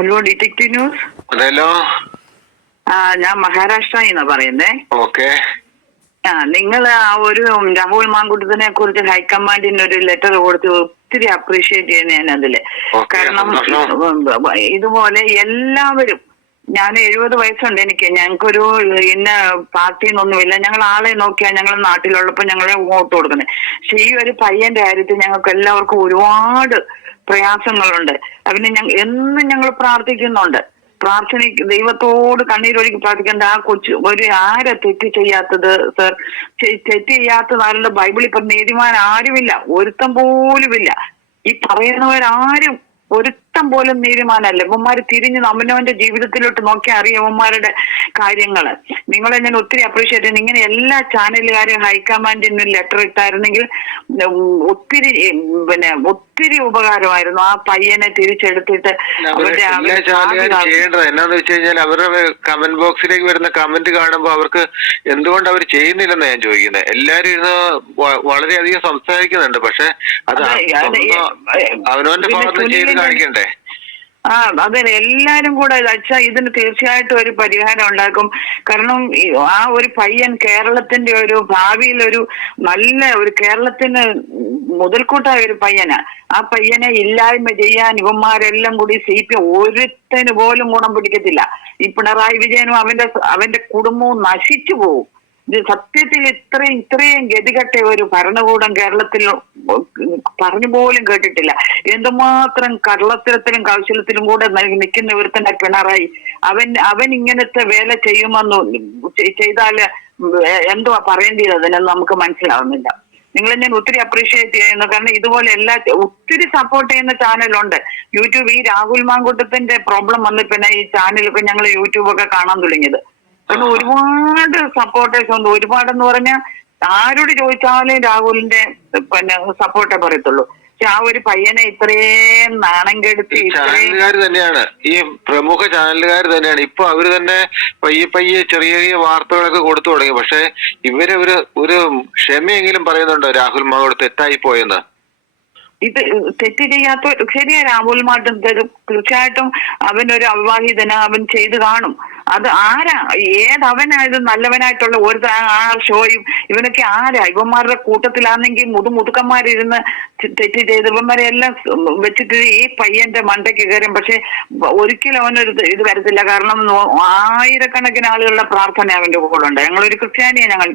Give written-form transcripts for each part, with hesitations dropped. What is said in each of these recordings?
Hello, detective news. അതേലോ. ഞാൻ മഹാരാഷ്ട്രയിന്നാ പറയുന്നേ. ഓക്കെ. നിങ്ങൾ ആ ഒരു രാഹുൽ മാങ്കൂട്ടത്തിനെ കുറിച്ച് ഹൈക്കമാൻഡിന് ഒരു ലെറ്റർ കൊടുത്ത് ഒത്തിരി അപ്രീഷിയേറ്റ് ചെയ്യുന്ന ഞാൻ അതില്. കാരണം ഇതുപോലെ എല്ലാവരും, ഞാൻ 70 വയസ്സുണ്ട് എനിക്ക്, ഞങ്ങൾക്കൊരു ഇന്ന പാർട്ടിന്നൊന്നുമില്ല, ഞങ്ങൾ ആളെ നോക്കിയാ ഞങ്ങൾ നാട്ടിലുള്ളപ്പോ ഞങ്ങളെ വോട്ട് കൊടുക്കുന്നത്. പക്ഷെ ഈ ഒരു പയ്യന്റെ കാര്യത്തിൽ ഞങ്ങൾക്ക് എല്ലാവർക്കും ഒരുപാട് പ്രയാസങ്ങളുണ്ട്. അതിന് എന്നും ഞങ്ങൾ പ്രാർത്ഥിക്കുന്നുണ്ട്. ദൈവത്തോട് കണ്ണീരൊഴുക്കി പ്രാർത്ഥിക്കേണ്ട ആ കൊച്ചു ഒരു ആരെ തെറ്റ് ചെയ്യാത്തത് സർ? തെറ്റ് ചെയ്യാത്തത് ആരുടെ? ബൈബിളിൽ ഇപ്പൊ നീതിമാൻ ആരുമില്ല, ഒരുത്തം പോലുമില്ല. ഈ പറയുന്നവരാരും ഒരുത്തം പോലും നീതിമാനല്ല. ഇവന്മാര് തിരിഞ്ഞ് അവനവന്റെ ജീവിതത്തിലോട്ട് നോക്കിയാൽ അറിയാം ഇവന്മാരുടെ കാര്യങ്ങള്. നിങ്ങളെ ഞാൻ ഒത്തിരി അപ്രീഷിയേറ്റ് ചെയ്യുന്നു. ഇങ്ങനെ എല്ലാ ചാനലുകാരും ഹൈക്കമാൻഡിന് ലെറ്റർ ഇട്ടായിരുന്നെങ്കിൽ ഒത്തിരി ഉപകാരമായിരുന്നു. ആ പയ്യനെ തിരിച്ചെടുത്തിട്ട് ചെയ്യേണ്ടത് എന്നാന്ന് വെച്ച് കഴിഞ്ഞാൽ അവരുടെ കമന്റ് ബോക്സിലേക്ക് വരുന്ന കമന്റ് കാണുമ്പോൾ അവർക്ക് എന്തുകൊണ്ട് അവർ ചെയ്യുന്നില്ലെന്ന് ഞാൻ ചോദിക്കുന്നത്. എല്ലാരും ഇരുന്ന് വളരെയധികം സംസാരിക്കുന്നുണ്ട്, പക്ഷെ അത് അവനവന്റെ ഭാഗത്ത് ചെയ്ത് കാണിക്കണ്ടേ? അതെ, എല്ലാരും കൂടെ ഇതിന് തീർച്ചയായിട്ടും ഒരു പരിഹാരം ഉണ്ടാക്കും. കാരണം ആ ഒരു പയ്യൻ കേരളത്തിന്റെ ഒരു ഭാവിയിൽ ഒരു നല്ല ഒരു കേരളത്തിന് മുതൽക്കൂട്ടായ ഒരു പയ്യനാ. ആ പയ്യനെ ഇല്ലായ്മ ചെയ്യാൻ ഇവന്മാരെല്ലാം കൂടി ഒരുത്തന് പോലും ഗുണം പിടിക്കത്തില്ല. ഈ പിണറായി വിജയനും അവന്റെ കുടുംബവും നശിച്ചു പോകും. ഇത് സത്യത്തിൽ ഇത്രയും ഗതികെട്ട ഒരു ഭരണകൂടം കേരളത്തിൽ പറഞ്ഞു പോലും കേട്ടിട്ടില്ല. എന്തുമാത്രം കള്ളത്തരത്തിലും കൗശലത്തിലും കൂടെ നിൽക്കുന്ന ഒരുത്തന്നെ പിണറായി. അവൻ ഇങ്ങനത്തെ വേല ചെയ്താല് എന്തുവാ പറയേണ്ടത് അതിനൊന്നും നമുക്ക് മനസ്സിലാവുന്നില്ല. നിങ്ങളെ ഞാൻ ഒത്തിരി അപ്രീഷിയേറ്റ് ചെയ്യുന്നു. കാരണം ഇതുപോലെ ഒത്തിരി സപ്പോർട്ട് ചെയ്യുന്ന ചാനലുണ്ട് യൂട്യൂബ്. ഈ രാഹുൽ മാങ്കൂട്ടത്തിന്റെ പ്രോബ്ലം വന്ന് പിന്നെ ഈ ചാനൽ ഇപ്പൊ ഞങ്ങൾ യൂട്യൂബൊക്കെ കാണാൻ തുടങ്ങിയത്. കാരണം ഒരുപാട് സപ്പോർട്ടേഴ്സ് ഉണ്ട്. ഒരുപാടെന്ന് പറഞ്ഞാൽ ആരോട് ചോദിച്ചാലും രാഹുലിന്റെ സപ്പോർട്ടേ പറയത്തുള്ളൂ. പക്ഷെ ആ ഒരു പയ്യനെ ഇത്രയും നാണം കെടുത്തി ചാനലുകാർ തന്നെയാണ്, ഈ പ്രമുഖ ചാനലുകാർ തന്നെയാണ് ഇപ്പൊ അവര് തന്നെ പയ്യെ ചെറിയ വാർത്തകളൊക്കെ കൊടുത്തു തുടങ്ങി. പക്ഷെ ഇവര് ഒരു ക്ഷമയെങ്കിലും പറയുന്നുണ്ടോ രാഹുൽ മാങ്കൂട്ടം തെറ്റായി പോയെന്ന്? ഇത് തെറ്റ് ചെയ്യാത്ത ശരിയാ, രാഹുൽ മാട്ടും തീർച്ചയായിട്ടും അവനൊരു അവിവാഹിതന, അവൻ ചെയ്തു കാണും. അത് ആരാ അവനായത് നല്ലവനായിട്ടുള്ള ഒരു ആ ഷോയും ഇവനൊക്കെ ആരാ? ഇവന്മാരുടെ കൂട്ടത്തിലാണെങ്കിൽ മുതുക്കന്മാരിരുന്ന് തെറ്റ് ചെയ്ത് ഇവന്മാരെ എല്ലാം വെച്ചിട്ട് ഈ പയ്യന്റെ മണ്ടയ്ക്ക് കയറും. പക്ഷെ ഒരിക്കലും അവനൊരു ഇത് വരത്തില്ല. കാരണം ആയിരക്കണക്കിന് ആളുകളുടെ പ്രാർത്ഥന അവന്റെ കൂടെ ഉണ്ട്. ഞങ്ങളൊരു ക്രിസ്ത്യാനിയെ, ഞങ്ങൾ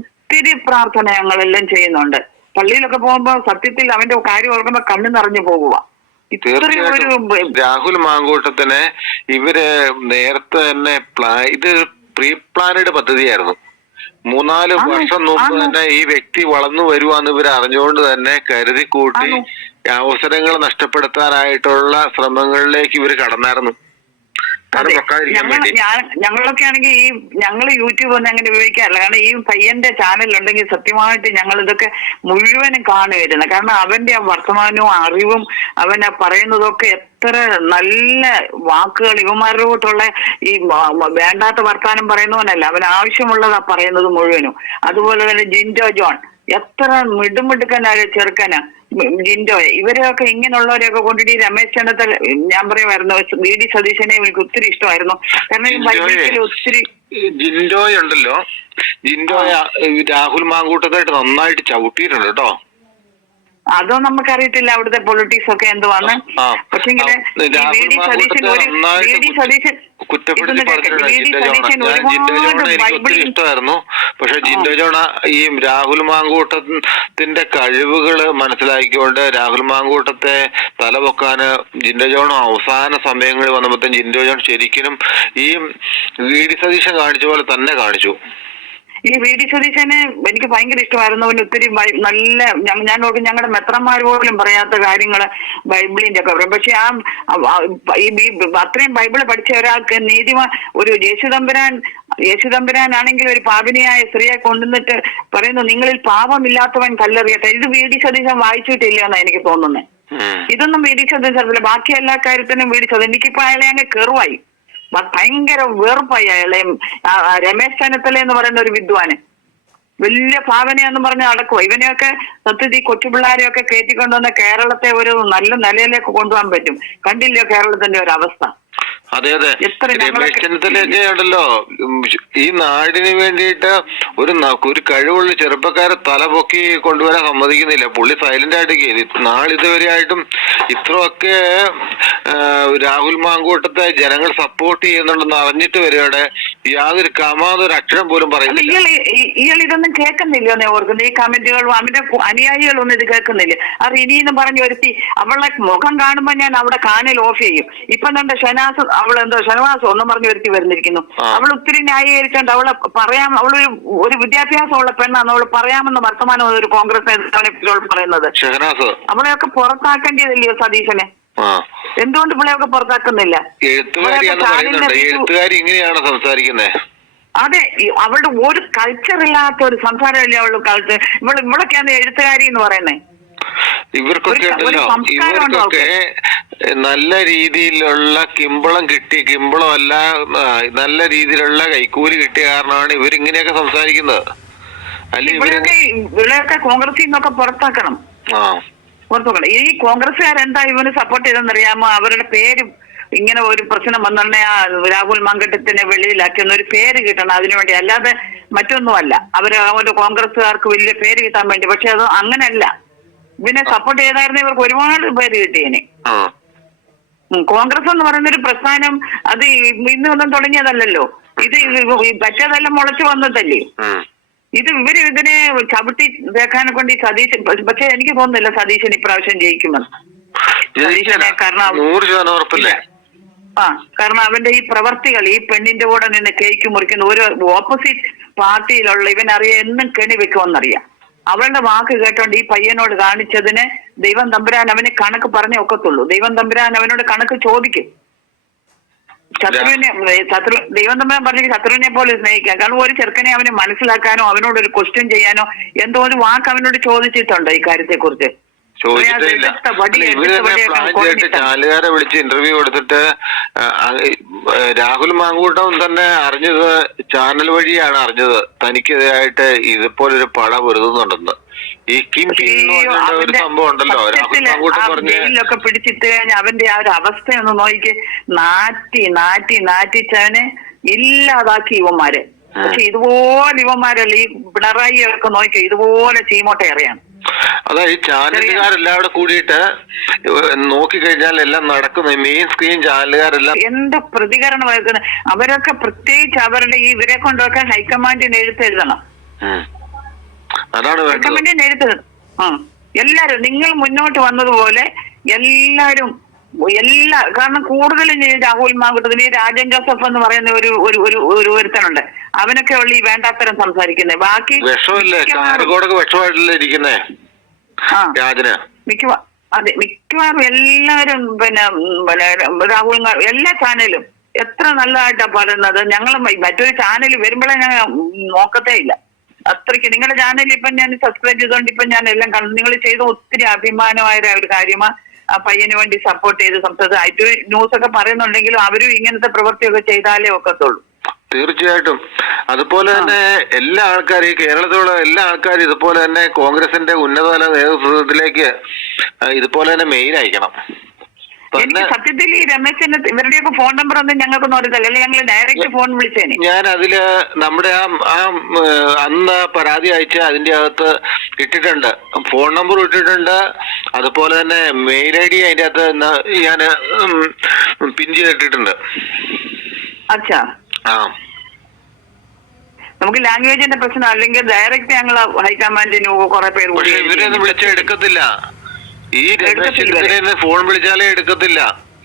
ഒത്തിരി പ്രാർത്ഥന ഞങ്ങളെല്ലാം ചെയ്യുന്നുണ്ട്. പള്ളിയിലൊക്കെ പോകുമ്പോ സത്യത്തിൽ അവന്റെ കാര്യം ഓർക്കുമ്പോ കണ്ണു നിറഞ്ഞു പോകുക. രാഹുൽ മാങ്കൂട്ടത്തിന് ഇവര് നേരത്തെ തന്നെ ഇത് പ്രീ പ്ലാനഡ് പദ്ധതിയായിരുന്നു. 3-4 വർഷം മുമ്പ് തന്നെ ഈ വ്യക്തി വളർന്നു വരുവാന്ന് ഇവർ അറിഞ്ഞുകൊണ്ട് തന്നെ കരുതി കൂട്ടി അവസരങ്ങൾ നഷ്ടപ്പെടുത്താനായിട്ടുള്ള ശ്രമങ്ങളിലേക്ക് ഇവര് കടന്നായിരുന്നു. ഞങ്ങളൊക്കെ ആണെങ്കിൽ ഞങ്ങൾ യൂട്യൂബ് ഒന്നും അങ്ങനെ ഉപയോഗിക്കാറില്ല. കാരണം ഈ പയ്യന്റെ ചാനൽ ഉണ്ടെങ്കിൽ സത്യമായിട്ട് ഞങ്ങൾ ഇതൊക്കെ മുഴുവനും കാണുമായിരുന്നു. കാരണം അവന്റെ ആ വർത്തമാനവും അറിവും അവൻ പറയുന്നതൊക്കെ എത്ര നല്ല വാക്കുകൾ, ഇവന്മാരോട്ടുള്ള ഈ വേണ്ടാത്ത വർത്താനം പറയുന്നവനല്ല, അവൻ ആവശ്യമുള്ളതാ പറയുന്നത് മുഴുവനും. അതുപോലെ തന്നെ ജിൻഡോ ജോൺ എത്ര മിടുമിടുക്കനായ ചെറുക്കനാ ജിൻഡോയെ. ഇവരെയൊക്കെ ഇങ്ങനെയുള്ളവരെയൊക്കെ കൊണ്ടിട്ട് രമേശ് ചെന്നിത്തല, ഞാൻ പറയുമായിരുന്നു VD സതീശനെ എനിക്ക് ഒത്തിരി ഇഷ്ടമായിരുന്നു. കാരണം ഈ ബൈബിളിൽ ഒത്തിരി ജിൻഡോയ ഉണ്ടല്ലോ, ജിൻഡോയ രാഹുൽ മാങ്കൂട്ടത്തായിട്ട് നന്നായിട്ട് ചവിട്ടിയിട്ടുണ്ട് കേട്ടോ. അതോ നമുക്കറിയത്തില്ല അവിടുത്തെ പൊളിറ്റിക്സ് ഒക്കെ എന്തുവാന്ന്. പക്ഷെങ്കില് കുറ്റപ്പെടുത്തി ഇഷ്ടമായിരുന്നു. പക്ഷെ ജിൻഡോ ജോൺ ഈ രാഹുൽ മാങ്കൂട്ടത്തിന്റെ കഴിവുകള് മനസ്സിലാക്കിക്കൊണ്ട് രാഹുൽ മാങ്കൂട്ടത്തെ തലപൊക്കാന് ജിൻഡോ ജോൺ അവസാന സമയങ്ങളിൽ വന്നപ്പോഴത്തേക്കും ജിൻഡോ ജോൺ ശരിക്കും ഈ VD സതീശൻ കാണിച്ച പോലെ തന്നെ കാണിച്ചു. ഈ VD സതീശനെ എനിക്ക് ഭയങ്കര ഇഷ്ടമായിരുന്നു. അവന് ഒത്തിരി നല്ല, ഞാൻ നോക്കി ഞങ്ങളുടെ മെത്രന്മാർ പോലും പറയാത്ത കാര്യങ്ങള് ബൈബിളിന്റെ ഒക്കെ പറയും. പക്ഷെ അത്രയും ബൈബിള് പഠിച്ച ഒരാൾക്ക് ഒരു യേശുദമ്പുരാൻ ആണെങ്കിൽ ഒരു പാപിനിയായ സ്ത്രീയെ കൊണ്ടുവന്നിട്ട് പറയുന്നു നിങ്ങളിൽ പാപമില്ലാത്തവൻ കല്ലെറിയട്ടെ. ഇത് VD സതീശൻ വായിച്ചിട്ടില്ല എന്നാ എനിക്ക് തോന്നുന്നത്. ഇതൊന്നും VD സതീശൻ, ബാക്കി എല്ലാ കാര്യത്തിനും VD സതീശൻ. എനിക്കിപ്പോ അയാളെ അങ്ങ് കെറുവായി, ഭയങ്കര വെറുപ്പായി അയാളെ. രമേശ് ചെന്നിത്തല എന്ന് പറയുന്ന ഒരു വിദ്വാന് വലിയ ഭാവനയെന്ന് പറഞ്ഞ് നടക്കുവോ. ഇവനെയൊക്കെ സത്യത്തിൽ കൊച്ചുപിള്ളാരെയൊക്കെ കയറ്റിക്കൊണ്ടുവന്ന കേരളത്തെ ഒരു നല്ല നിലയിലേക്ക് കൊണ്ടുപോകാൻ പറ്റും. കണ്ടില്ലയോ കേരളത്തിന്റെ ഒരു അവസ്ഥ? അതെ അതെ, എത്ര രമേശ് ചെന്നിത്തലയൊക്കെ ഉണ്ടല്ലോ ഈ നാടിന് വേണ്ടിയിട്ട് ഒരു കഴിവുള്ള ചെറുപ്പക്കാരെ തല പൊക്കി കൊണ്ടുവരാൻ സമ്മതിക്കുന്നില്ല. പുള്ളി സൈലന്റ് ആയിട്ട് നാളിതുവരെയായിട്ടും ഇത്രയൊക്കെ രാഹുൽ മാങ്കൂട്ടത്തെ ജനങ്ങൾ സപ്പോർട്ട് ചെയ്യുന്നുണ്ടെന്ന് അറിഞ്ഞിട്ട് വരെയുടെ യാതൊരു കമാതൊരു അക്ഷരം പോലും പറയുന്നില്ല. ഇയാൾ ഇതൊന്നും കേൾക്കുന്നില്ലോ എന്ന് ഓർക്കുന്നു. ഈ കമന്റുകളും അവന്റെ അനുയായികളൊന്നും ഇത് കേൾക്കുന്നില്ല. ആ റിനിന്ന് പറഞ്ഞ് വരുത്തി അവളെ മുഖം കാണുമ്പോ ഞാൻ അവിടെ കാനൽ ഓഫ് ചെയ്യും. ഇപ്പൊ എന്താ ഷനാസ് അവളെന്തോ ഷനവാസോ ഒന്നും പറഞ്ഞു വരുത്തി വരുന്നിരിക്കുന്നു. അവൾ ഒത്തിരി ന്യായീകരിച്ചോണ്ട് അവളെ പറയാം, അവളൊരു വിദ്യാഭ്യാസമുള്ള പെണ്ണാണ്, അവൾ പറയാമെന്ന് വർത്തമാനം ഒരു കോൺഗ്രസ് നേതാവാണ് പറയുന്നത്. അവളെയൊക്കെ പുറത്താക്കേണ്ടതല്ലയോ സതീശനെ? എന്തുകൊണ്ട് ഇവളെയൊക്കെ പുറത്താക്കുന്നില്ല? എഴുത്തുകാരി ഇങ്ങനെയാണോ സംസാരിക്കുന്നത്? അതെ, അവളുടെ ഒരു കൾച്ചർ ഇല്ലാത്ത ഒരു സംസാരമല്ലേ അവളുടെ കൾച്ചർ. ഇവളൊക്കെയാണ് എഴുത്തുകാരി എന്ന് പറയുന്നത്. ഇവർക്കൊക്കെ നല്ല രീതിയിലുള്ള കിമ്പളമല്ല നല്ല രീതിയിലുള്ള കൈക്കൂലി കിട്ടിയ കാരണമാണ് ഇവരിങ്ങനെയൊക്കെ സംസാരിക്കുന്നത്. ഇവരെയൊക്കെ കോൺഗ്രസിൽ നിന്നൊക്കെ പുറത്താക്കണം. ഈ കോൺഗ്രസ്സുകാരെന്താ ഇവന് സപ്പോർട്ട് ചെയ്തെന്നറിയാമോ? അവരുടെ പേര് ഇങ്ങനെ ഒരു പ്രശ്നം വന്നെ രാഹുൽ മാങ്കട്ടത്തിനെ വെളിയിലാക്കിയെന്ന ഒരു പേര് കിട്ടണം അതിനുവേണ്ടി, അല്ലാതെ മറ്റൊന്നുമല്ല. അവര് കോൺഗ്രസ്സുകാർക്ക് വലിയ പേര് കിട്ടാൻ വേണ്ടി. പക്ഷെ അത് അങ്ങനെയല്ല. ഇവനെ സപ്പോർട്ട് ചെയ്തായിരുന്നു ഇവർക്ക് ഒരുപാട് പേര് കിട്ടിയേനെ. കോൺഗ്രസ് എന്ന് പറയുന്ന ഒരു പ്രസ്ഥാനം അത് ഇന്നൊന്നും തുടങ്ങിയതല്ലല്ലോ. ഇത് പറ്റതെല്ലാം മുളച്ചു വന്നതല്ലേ. ഇതിനെ ചവിട്ടി തേക്കാനെ കൊണ്ട് ഈ സതീശൻ, പക്ഷെ എനിക്ക് തോന്നുന്നില്ല സതീശൻ ഇപ്രാവശ്യം ജയിക്കുമെന്ന്. സതീശനെ കാരണം അവന്റെ ഈ പ്രവർത്തികൾ, ഈ പെണ്ണിന്റെ കൂടെ നിന്ന് കേക്ക് മുറിക്കുന്ന ഒരു ഓപ്പോസിറ്റ് പാർട്ടിയിലുള്ള ഇവനറിയാം എന്നും കെണി വെക്കുമെന്നറിയാം. അവളുടെ വാക്ക് കേട്ടോണ്ട് ഈ പയ്യനോട് കാണിച്ചതിന് ദൈവം തമ്പുരാൻ അവന് കണക്ക് പറഞ്ഞേ ഒക്കത്തുള്ളൂ. ദൈവം തമ്പുരാൻ അവനോട് കണക്ക് ചോദിക്കും. ദൈവം തമ്പുരാൻ പറഞ്ഞെങ്കിൽ ശത്രുവിനെ പോലെ സ്നേഹിക്കാം. കാരണം ഒരു ചെറുക്കനെ അവന് മനസ്സിലാക്കാനോ അവനോട് ഒരു ക്വസ്റ്റ്യൻ ചെയ്യാനോ എന്തോ ഒരു വാക്ക് അവനോട് ചോദിച്ചിട്ടുണ്ടോ ഈ കാര്യത്തെ കുറിച്ച്? ചാലുകാരെ വിളിച്ച് ഇന്റർവ്യൂ കൊടുത്തിട്ട് രാഹുൽ മാങ്കൂട്ടം തന്നെ അറിഞ്ഞത് ചാനൽ വഴിയാണ് അറിഞ്ഞത് തനിക്കെതിരായിട്ട് ഇതുപോലൊരു പട പൊരുതുന്നുണ്ടെന്ന്. ഈ കിം ഒരു സംഭവം ഉണ്ടല്ലോ, രാഹുൽ മാങ്കൂട്ടം പറഞ്ഞൊക്കെ പിടിച്ചിട്ട് കഴിഞ്ഞാൽ അവന്റെ ആ ഒരു അവസ്ഥയൊന്ന് നോക്കി നാറ്റിച്ചവനെ ഇല്ലാതാക്കി ഇവന്മാര്. പക്ഷെ ഇതുപോലെ ഇവന്മാരല്ല ഈ പിണറായി ഒക്കെ നോക്കി ഇതുപോലെ ചീമോട്ട അറിയാണ്. അതായത് ഈ ചാനലുകാരെല്ലാം കൂടിയിട്ട് നോക്കിക്കഴിഞ്ഞാൽ എല്ലാം നടക്കുന്ന മെയിൻ സ്ക്രീൻ ചാനലുകാരെല്ലാം എന്ത് പ്രതികരണം അവരൊക്കെ പ്രത്യേകിച്ച് അവരുടെ ഇവരെ കൊണ്ടൊക്കെ ഹൈക്കമാൻഡിന് എഴുത്തെഴുതണം. അതാണ് ഹൈക്കമാൻഡിന് എഴുത്തെഴുതണം. എല്ലാരും നിങ്ങൾ മുന്നോട്ട് വന്നതുപോലെ എല്ലാരും കാരണം കൂടുതലും രാഹുൽ മാങ്കൂട്ടത്തിന് ഈ രാജൻ ജോസഫ് എന്ന് പറയുന്ന ഒരു ഒരുത്തനുണ്ട്. അവനൊക്കെ ഉള്ള ഈ വേണ്ടാത്തരം സംസാരിക്കുന്നത്. ബാക്കി മിക്കവാറും എല്ലാരും പിന്നെ രാഹുൽ എല്ലാ ചാനലും എത്ര നല്ലതായിട്ടാ പറയുന്നത്. ഞങ്ങൾ മറ്റൊരു ചാനൽ വരുമ്പോഴേ ഞാൻ നോക്കത്തേ ഇല്ല. അത്രയ്ക്ക് നിങ്ങളുടെ ചാനൽ ഇപ്പൊ ഞാൻ സബ്സ്ക്രൈബ് ചെയ്തോണ്ട് ഇപ്പൊ ഞാൻ എല്ലാം കണ്ടു. നിങ്ങൾ ചെയ്ത ഒത്തിരി അഭിമാനമായ ഒരു കാര്യമാണ്. ആ പയ്യന് വേണ്ടി സപ്പോർട്ട് ചെയ്ത് സംസാരിച്ച് ന്യൂസ് ഒക്കെ പറയുന്നുണ്ടെങ്കിലും അവരും ഇങ്ങനത്തെ പ്രവൃത്തിയൊക്കെ ചെയ്താലേ ഒക്കത്തുള്ളൂ. തീർച്ചയായിട്ടും. അതുപോലെ തന്നെ എല്ലാ ആൾക്കാരും, കേരളത്തിലുള്ള എല്ലാ ആൾക്കാരും ഇതുപോലെ തന്നെ കോൺഗ്രസിന്റെ ഉന്നതതല നേതൃത്വത്തിലേക്ക് ഇതുപോലെ തന്നെ മെയിൽ അയക്കണം. എനിക്ക് സത്യത്തിൽ ഈ രമേശ് ഇവരുടെയൊക്കെ ഫോൺ നമ്പർ ഒന്നും ഞങ്ങൾക്ക് നോക്കത്തില്ല, ഞങ്ങൾ ഡയറക്റ്റ് ഫോൺ വിളിച്ചേനെ. ഞാൻ അതില് നമ്മുടെ അന്ന് പരാതി അയച്ച അതിന്റെ അകത്ത് ഇട്ടിട്ടുണ്ട്, ഫോൺ നമ്പർ ഇട്ടിട്ടുണ്ട്. അതുപോലെ തന്നെ മെയിൽ ഐ ഡി അതിന്റെ അകത്ത് ഞാൻ പിൻ ചെയ്തിട്ടിട്ടുണ്ട്. അച്ഛാ, നമുക്ക് ലാംഗ്വേജിന്റെ പ്രശ്നം അല്ലെങ്കിൽ ഡയറക്റ്റ് ഞങ്ങൾ ഹൈക്കമാൻഡിന് കുറെ പേര് ഇവരൊന്നും വിളിച്ചെടുക്കത്തില്ല. ഈ രമേശ് ഫോൺ വിളിച്ചാലേ എടുക്കത്തില്ല.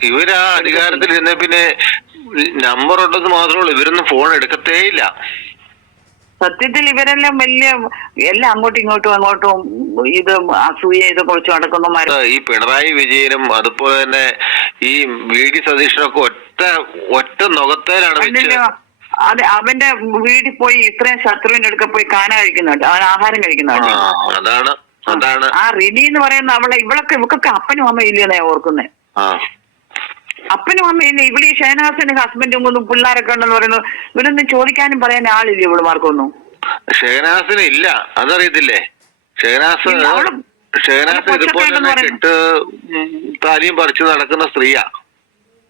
ഇവരാ അധികാരത്തിൽ ഇരുന്ന പിന്നെ നമ്പർ ഉണ്ടെന്ന് മാത്രമേ ഉള്ളൂ, ഇവരൊന്നും ഫോൺ എടുക്കത്തേ ഇല്ല. സത്യത്തിൽ ഇവരെല്ലാം എല്ലാം അങ്ങോട്ടും അങ്ങോട്ടും ഇത് അസൂയ ഇത് കുറിച്ച് നടക്കുന്നമാര്. ഈ പിണറായി വിജയനും അതുപോലെ തന്നെ ഈ വി ഡി സതീശനൊക്കെ ഒറ്റ നുകത്തേലാണ്. അതെ, അവന്റെ വീട്ടിൽ പോയി ഇത്രയും ശത്രുവിന്റെ അടുക്ക പോയി കാണാൻ കഴിക്കുന്നുണ്ട്, അവൻ ആഹാരം കഴിക്കുന്നുണ്ട്. അതാണ് ആ റിനി എന്ന് പറയുന്ന ഇവക്കൊക്കെ അപ്പനും അമ്മ ഇല്ലെന്നാ ഓർക്കുന്നേ. അപ്പനും അമ്മയില്ല. ഇവിടെ ഈ ഷഹനാസിന്റെ ഹസ്ബൻഡും ഒന്നും പിള്ളേരൊക്കെ ഉണ്ടെന്ന് പറയുന്നു. ഇവരൊന്നും ചോദിക്കാനും പറയാൻ ആളില്ല ഇവളുമാർക്കൊന്നും. ഷഹനാസിന് ഇല്ല, അതറിയത്തില്ലേ? ഷഹനാസ് ഇതുപോലെ തന്നെ കെട്ട് താലിയും പറിച്ച് നടക്കുന്ന സ്ത്രീയാ.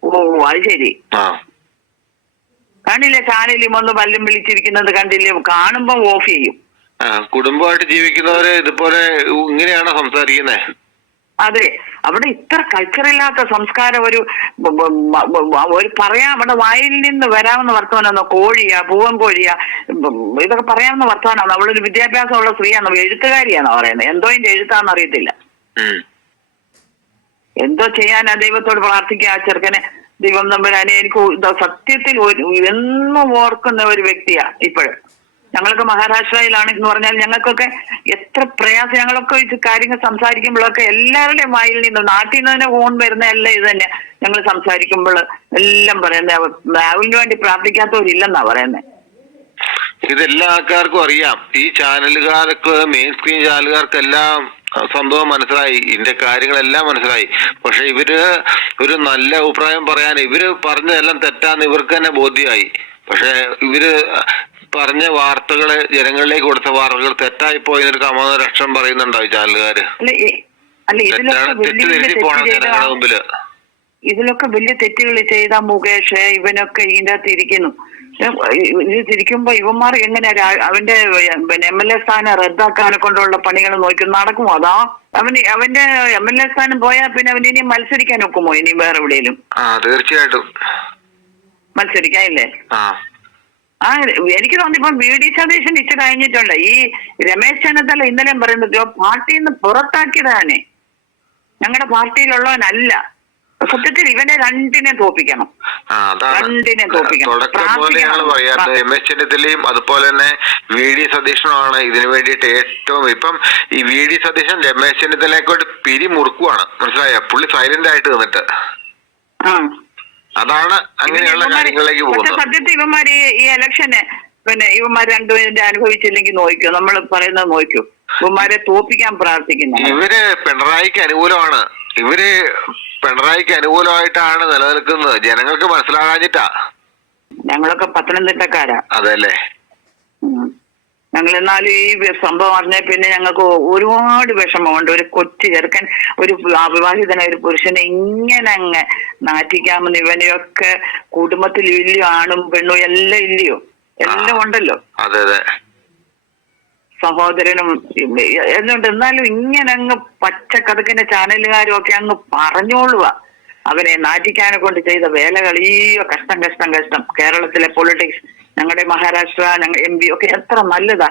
ഓ അത് ശരി. ആ കണ്ടില്ലേ ചാനലിൽ വന്ന് വല്ലം വിളിച്ചിരിക്കുന്നത് കണ്ടില്ലേ, കാണുമ്പോ ഓഫ് ചെയ്യും. കുടുംബമായിട്ട് ജീവിക്കുന്നവര് ഇതുപോലെ ഇങ്ങനെയാണോ സംസാരിക്കുന്നേ? അതെ, അവിടെ ഇത്ര കൾച്ചറില്ലാത്ത സംസ്കാരം ഒരു പറയാം, അവിടെ വായിൽ നിന്ന് വരാവുന്ന വർത്തമാനോ, കോഴിയാ പൂവൻ കോഴിയാ ഇതൊക്കെ പറയാവുന്ന വർത്തമാനമാണ്. അവളൊരു വിദ്യാഭ്യാസമുള്ള സ്ത്രീയാണോ, എഴുത്തുകാരിയാണോ പറയുന്നത്, എന്തോ ഇതിന്റെ എഴുത്താന്ന് അറിയത്തില്ല. എന്തോ ചെയ്യാൻ ആ ദൈവത്തോട് പ്രാർത്ഥിക്കുക, ആ ചെറുക്കനെ ദൈവം തമ്പുരാനെ എനിക്ക് സത്യത്തിൽ എന്നും ഓർക്കുന്ന ഒരു വ്യക്തിയാ ഇപ്പോഴും. ഞങ്ങളൊക്കെ മഹാരാഷ്ട്രയിലാണെന്ന് പറഞ്ഞാൽ ഞങ്ങൾക്കൊക്കെ എത്ര പ്രയാസം, ഞങ്ങളൊക്കെ ഇത് കാര്യങ്ങൾ സംസാരിക്കുമ്പോഴൊക്കെ എല്ലാവരുടെയും വായിൽ നിന്ന് നാട്ടിൽ നിന്ന് തന്നെ ഫോൺ വരുന്ന എല്ലാം ഇത് തന്നെ. ഞങ്ങൾ സംസാരിക്കുമ്പോൾ എല്ലാം പറയുന്നത് രാഹുലിന് വേണ്ടി പ്രാർത്ഥിക്കാത്തവരില്ലെന്നാ പറയുന്നത്. ഇതെല്ലാ ആൾക്കാർക്കും അറിയാം. ഈ ചാനലുകാർക്ക്, മെയിൻ സ്ക്രീൻ ചാനലുകാർക്കെല്ലാം സംഭവം മനസ്സിലായി, ഇതിന്റെ കാര്യങ്ങളെല്ലാം മനസ്സിലായി. പക്ഷെ ഇവര് ഒരു നല്ല അഭിപ്രായം പറയാൻ, ഇവര് പറഞ്ഞതെല്ലാം തെറ്റാന്ന് ഇവർക്ക് തന്നെ ബോധ്യമായി. പക്ഷെ ഇവര് പറഞ്ഞ വാർത്തകള്, ജനങ്ങളിലേക്ക് കൊടുത്ത വാർത്തകൾ തെറ്റായി പോയതിനൊരു കമാനരക്ഷം പറയുന്നുണ്ടാവും ചാനലുകാര്. തെറ്റിദ്ധരിച്ച് പോണം ജനങ്ങളുടെ മുമ്പില്. ഇതിലൊക്കെ വലിയ തെറ്റുകൾ ചെയ്ത മുകേഷ് ഇവനൊക്കെ ഇതിന്റെ അകത്ത് ഇരിക്കുന്നു. ഇത് തിരിക്കുമ്പോ ഇവന്മാർ എങ്ങനെ അവന്റെ MLA സ്ഥാനം റദ്ദാക്കാനെ കൊണ്ടുള്ള പണികൾ നോക്കി നടക്കുമോ? അതാ അവന്റെ MLA സ്ഥാനം പോയാൽ പിന്നെ അവന് ഇനി മത്സരിക്കാൻ ഒക്കുമോ? ഇനി വേറെ എവിടെയെങ്കിലും തീർച്ചയായിട്ടും മത്സരിക്കാനില്ലേ? എനിക്ക് തോന്നിപ്പോ VD സതീശൻ ഇച്ചിരി കഴിഞ്ഞിട്ടുണ്ട്. ഈ രമേശ് ചെന്നിത്തല ഇന്നലെയും പറയുന്നത് പാർട്ടിയിൽ നിന്ന് പുറത്താക്കിയതാണ്, ഞങ്ങളുടെ പാർട്ടിയിലുള്ളവനല്ല. സത്യത്തിൽ ഇവനെ രണ്ടിനെ തോപ്പിക്കണം. രമേശ് ചെന്നിത്തലയും അതുപോലെ തന്നെ VD സതീശനുമാണ് ഇതിനു വേണ്ടിയിട്ട് ഏറ്റവും. ഇപ്പം ഈ VD സതീശൻ രമേശ് ചെന്നിത്തലയെക്കൊണ്ട് പിരിമുറുക്കുവാണ്, മനസ്സിലായ? പുള്ളി സൈലന്റ് ആയിട്ട് നിന്നിട്ട് അതാണ് അങ്ങനെയുള്ള കാര്യങ്ങളിലേക്ക് പോകുന്നത്. സത്യത്തിൽ ഇവന്മാർ ഈ ഇലക്ഷന് പിന്നെ ഇവന്മാർ രണ്ടുപേരുടെ അനുഭവിച്ചില്ലെങ്കിൽ നോക്കൂ, നമ്മൾ പറയുന്നത് നോക്കൂ, ഇവന്മാരെ തോപ്പിക്കാൻ പ്രാർത്ഥിക്കുന്നു. ഇവര് പിണറായിക്ക് അനുകൂലമാണ്, ഇവര് പിണറായിക്ക് അനുകൂലമായിട്ടാണ് നിലനിൽക്കുന്നത്. ജനങ്ങൾക്ക് മനസ്സിലാകാഞ്ഞിട്ടാ. ഞങ്ങളൊക്കെ പത്തനംതിട്ടക്കാരാ. അതെല്ലേ? ഞങ്ങൾ എന്നാലും ഈ സംഭവം അറിഞ്ഞ പിന്നെ ഞങ്ങൾക്ക് ഒരുപാട് വിഷമമുണ്ട്. ഒരു കൊച്ചു ചെറുക്കൻ, ഒരു അവിവാഹിതനായ ഒരു പുരുഷനെ ഇങ്ങനെ അങ്ങ് നാറ്റിക്കാമെന്ന്. ഇവനെയൊക്കെ കുടുംബത്തിൽ ഇല്ലയോ, ആണും പെണ്ണും എല്ലാം ഇല്ലയോ, എല്ലാം ഉണ്ടല്ലോ. അതെ അതെ, സഹോദരനും എന്നുണ്ട്. എന്നാലും ഇങ്ങനെ അങ്ങ് പച്ചക്കതുക്കിന്റെ ചാനലുകാരും ഒക്കെ അങ്ങ് പറഞ്ഞോളുക അവനെ നാറ്റിക്കാനെ കൊണ്ട് ചെയ്ത വേലകൾ. ഈ കഷ്ടം കഷ്ടം കഷ്ടം. കേരളത്തിലെ പൊളിറ്റിക്സ്, ഞങ്ങളുടെ മഹാരാഷ്ട്ര, ഞങ്ങൾ MP ഒക്കെ എത്ര നല്ലതാ.